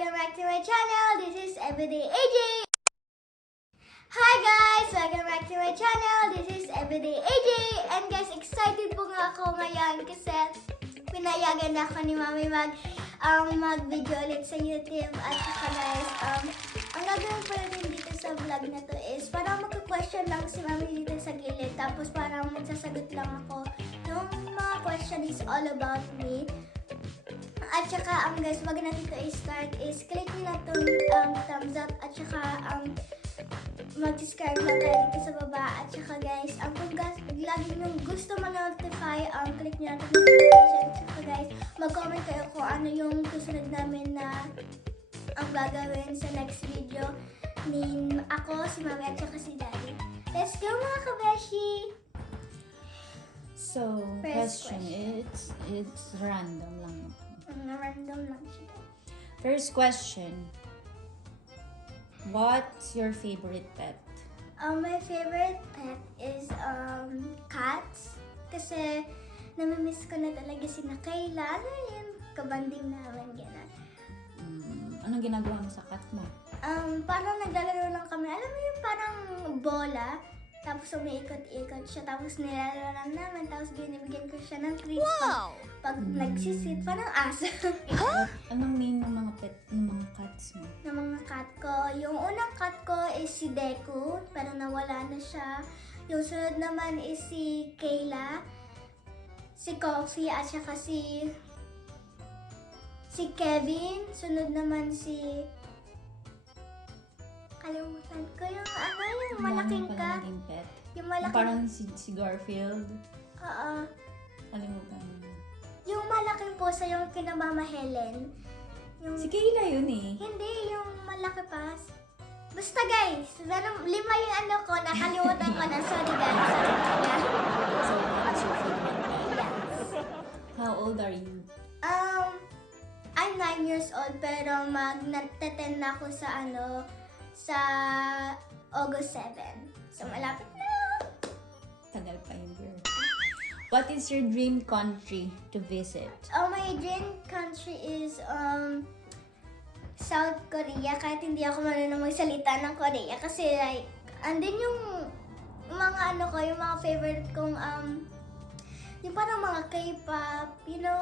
welcome back to my channel. This is Everyday AJ. Hi guys! Welcome back to my channel. This is Everyday AJ. And guys, excited po nga ako ngayon kasi pinayagan ako ni Mami mag-video ulit sa YouTube. At saka guys, ang gagawin po natin dito sa vlog na to is parang magka-question lang si Mami dito sa gilid. Tapos parang magsasagot lang ako. Yung mga question is all about me. At saka, guys, bago natin ito i-start is click nyo na itong thumbs up at saka mag-subscribe na tayo dito sa baba. At saka guys, kung lagi nyo gusto ma-notify, click nyo na itong notification. At saka guys, mag-comment kayo kung ano yung susunod namin na ang gagawin sa next video ni ako, si Mami at saka si Daddy. Let's go mga kabeshi! So, question. It's random lang. Random lang siya. First question. What's your favorite pet? My favorite pet is cats. Kasi namimiss ko na talaga si Kayla. Ano yun? Kabanding namin, gano'n. Anong ginagawa mo sa cat mo? Parang naglalaro lang kami. Alam mo yung parang bola. Tapos umiikot-ikot siya. Tapos nilalaro lang namin. Tapos binibigyan ko siya ng treats. Wow! Pag nagsisit, parang aso. Anong name ng mga pet, ng mga cats mo? Ng mga cat ko. Yung unang cat ko is si Deku. Pero nawala na siya. Yung sunod naman is si Kayla. Si Coffee at saka si Kevin. Sunod naman si... Kalimutan ko yung yung malaking cat. Pet? Yung malaking... Parang si Garfield. Oo. Kalimutan mo. Yung malaking pusa yung kina Mama Helen. Yung... Si Kayla yun eh. Hindi, yung malaki pa. Basta guys, 5 yung ano ko, nakalimutan ko na. Sorry guys. So, what's your favorite pet? How old are you? I'm 9 years old pero mag-10 na ako sa August 7. So malapit na. Tagal pa yung girl. What is your dream country to visit? My dream country is South Korea. Kahit hindi ako marunong magsalita ng Korea kasi like andun yung mga yung mga favorite kong yung parang mga K-pop, you know,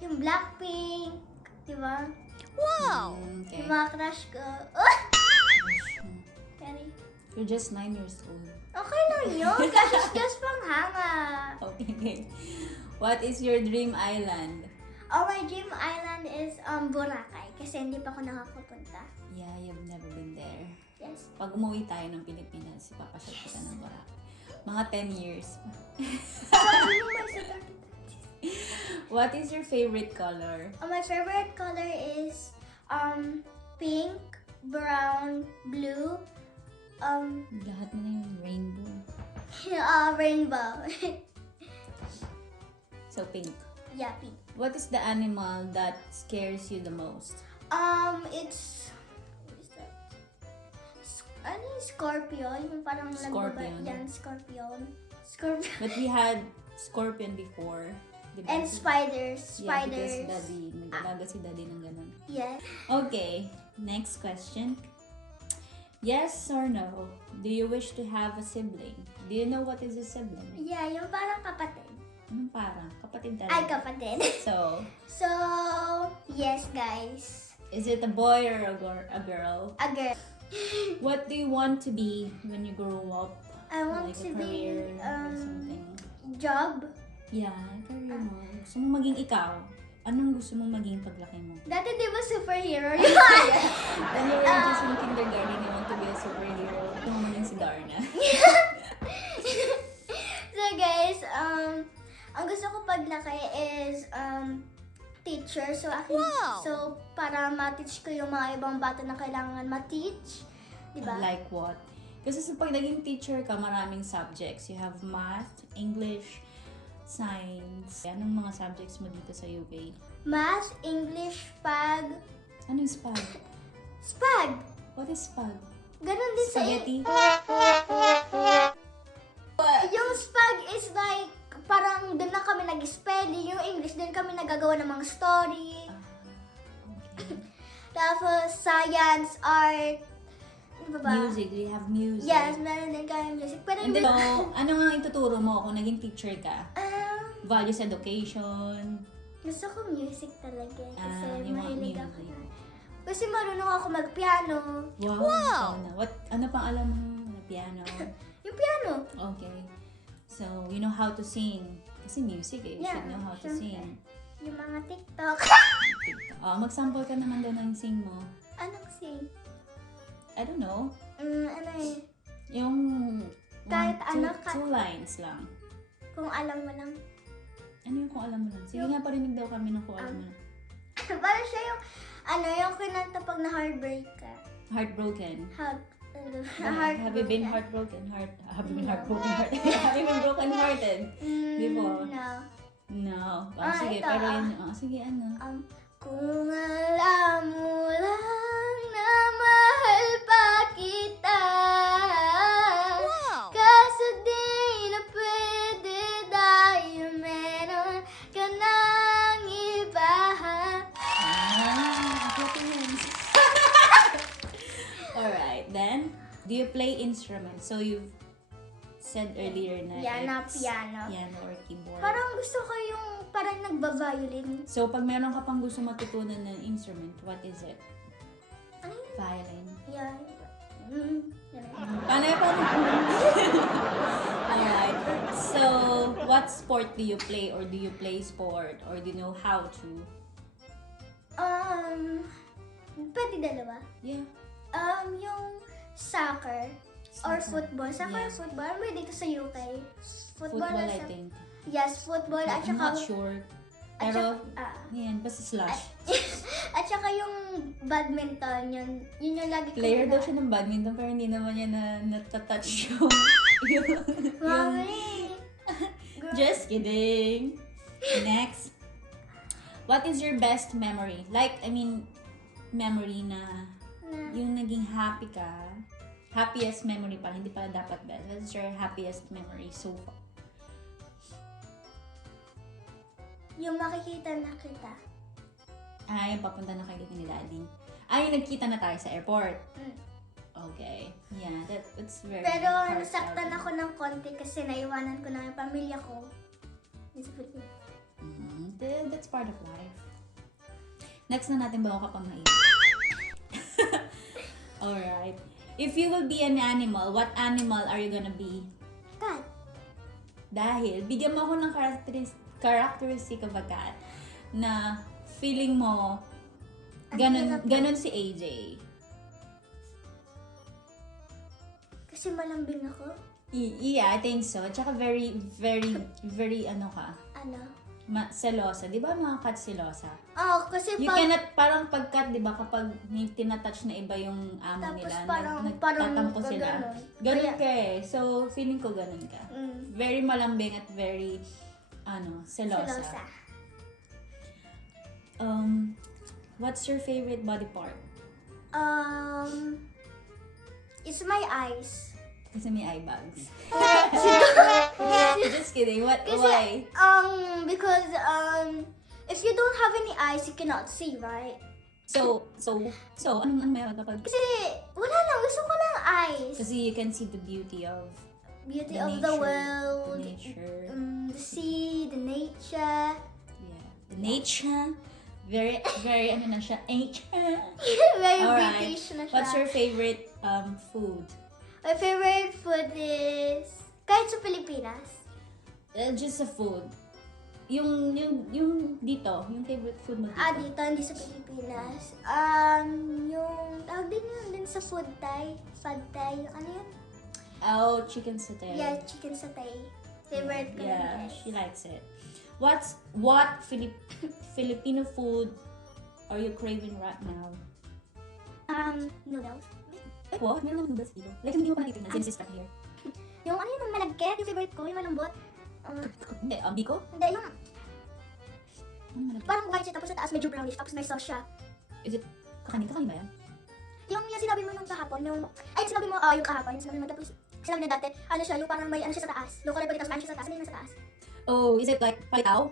yung Blackpink, di ba? Wow! Okay. Yung mga crush ko. Sorry. You're just 9 years old. Okay lang yun. Kasi just pang hanga. Okay. What is your dream island? My dream island is Boracay. Kasi hindi pa ako nakakapunta. Yeah, you've never been there. Yes. Pag umuwi tayo ng Pilipinas, ipapasyal kita ng Boracay. Mga 10 years. What is your favorite color? My favorite color is pink, brown, blue, Lahat mo na yung rainbow. rainbow. So, pink. Yeah, pink. What is the animal that scares you the most? It's what is that? Scorpio. Yung parang Scorpion. Yan, scorpion. Scorpion. But we had scorpion before. Diba? And spiders. Yeah, Spiders. because daddy, nag-alaga si daddy ng ganun. Yes. Okay, next question. Yes or no? Do you wish to have a sibling? Do you know what is a sibling? Yeah, yung parang kapatid. Anong parang? Kapatid Ay, talaga. kapatid. So, So, yes guys. is it a boy or a girl? A girl. What do you want to be when you grow up? I want Like to a be career or something? job. Yeah, career mo. Gusto mo maging ikaw? Anong gusto mo maging paglaki mo? Dati di ba superhero? When you were just in kindergarten, you want to be a superhero. Gusto mo maging si Darna. So guys, ang gusto ko paglaki is teacher. So Wow! so para ma-teach ko yung mga ibang bata na kailangan ma-teach, di ba? Like what? Kasi sa pag naging teacher ka, maraming subjects. You have math, English, science. Anong mga subjects mo dito sa UK? Math, English, Spag. Ano yung spag? Spag! What is spag? Ganon din sa Spaghetti? Yung Spag is like parang doon na kami nag-spelling. Yung English, doon kami nagagawa ng mga story. Okay. Tapos, science, art, ano ba ba? Music, do you have music? Yes, meron din kami music. Pero And then, so, ano nga ituturo mo kung naging teacher ka? Values education. Gusto ko music talaga kasi You want mahilig ako music. na. Kasi marunong ako mag-piano. Wow! Ano pang alam mo na piano? Yung piano. Okay. So, you know how to sing. Kasi music eh. You Yeah, should know how to syempre. sing. Yung mga TikTok. Mag-sample ka naman daw ng sing mo. Anong sing? I don't know. Ano eh. Yung Kahit ano, two lines lang. Kung alam mo lang. Ano yung kung alam mo lang? Sige nga, parinig daw kami ng kung alam mo lang. Parang siya yung, yung kinanta pag na-heartbreak ka. Heartbroken. Heartbroken. Have you been heartbroken? Have you been heartbroken? Have you been broken-hearted? Before? No. No. Sige, ito, pero yun. Sige, ano? Kung alam mo lang na mahal pa kita. Kaso di na pwede dahil meron ka ng iba. Alright, then, do you play instruments? So, you've said earlier na Piano. piano or keyboard. Parang gusto ko yung parang nagba-violin. So, pag meron ka pang gusto matutunan ng instrument, what is it? Ano yun? Violin. Yeah. Paano? Alright. So, what sport do you play? Or do you play sport? Or do you know how to? Pwede dalawa. Yeah. Yung soccer or Soccer. football. Soccer or Yeah. football. Ano ba dito sa UK? Football, na I siya. think. Yes, football. At I'm saka, not sure. at Pero, saka, yan, basta slush. at saka yung badminton, yun yung lagi ko Player daw na- siya ng badminton, pero hindi naman niya natatouch yung Mami! Just kidding. Next. What is your best memory? Like, I mean, memory na yung naging happy ka. Happiest memory pala, hindi pala dapat best. What is your happiest memory so far? Yung makikita na kita. Ay, papunta na kayo dito ni Daddy. Ay, nagkita na tayo sa airport. Mm. Okay. Yeah, that's very Pero heartfelt. nasaktan ako ng konti kasi naiwanan ko na yung pamilya ko. Sa Pilipinas. That's part of life. Next na natin bago ka pang naiwan. Alright. If you will be an animal, what animal are you gonna be? Kat. Dahil, bigyan mo ako ng characteristic of a cat na feeling mo ganun si AJ. Kasi malambing ako. Yeah, I think so. Tsaka very, very, very ano ka, Ano? selosa. Di ba mga cat selosa? Oh, kasi You cannot, parang pag cat, di ba, kapag may tinatouch na iba yung amo Tapos nila, parang nagtatampo sila. ganun. Ganun Kaya- ka eh. So, feeling ko ganun ka. Very malambing at very, selosa. Selosa. What's your favorite body part? It's my eyes. Kasi may eye bags. Just kidding. Why? Because, if you don't have any eyes, you cannot see, right? So, anong meron kapag? Kasi, wala lang. Gusto ko lang eyes. Kasi you can see the beauty of Beauty the of nature, the world. the nature. The sea, the nature. Yeah. The nature. Very, very, na siya? Nature. Very Alright. British na siya. What's your favorite food? My favorite food is, kahit sa Pilipinas, Just a food. Yung dito, yung favorite food mo dito. dito, hindi sa Pilipinas. Yung, tawag din sa food Thai. Pad Thai, ano yun? Oh, chicken satay. Yeah, chicken satay. Favorite ko Yeah, yun, guys. she likes it. What Filipino food are you craving right now? Noodles. What? Meron naman noodles dito. Like, hindi mo pa natitignan since it's not here. Yung ano yun, yung malagkit, yung favorite ko, yung malambot. Hindi, biko? Hindi, yung Ano naman? parang white siya, tapos sa taas medyo brownish, tapos may sauce siya. Is it kakanin ba yan? Yung sinabi mo nung kahapon, sinabi mo, yung kahapon, yung sinabi mo, tapos sinabi na dati, ano siya, yung parang may ano siya sa taas. Local rebody, tapos may ano siya sa taas, ano yung nasa taas? Oh, is it like palitaw?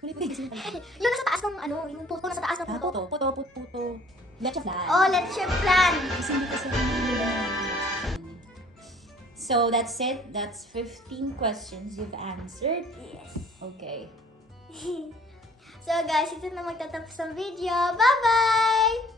Yung nasa taas ng ano, yung puto nasa taas ng puto. Puto. Leche flan. Oh, let's your plan. Kasi hindi kasi So, that's it. That's 15 questions you've answered. Yes. Okay. So guys, ito na magtatapos ang video. Bye-bye!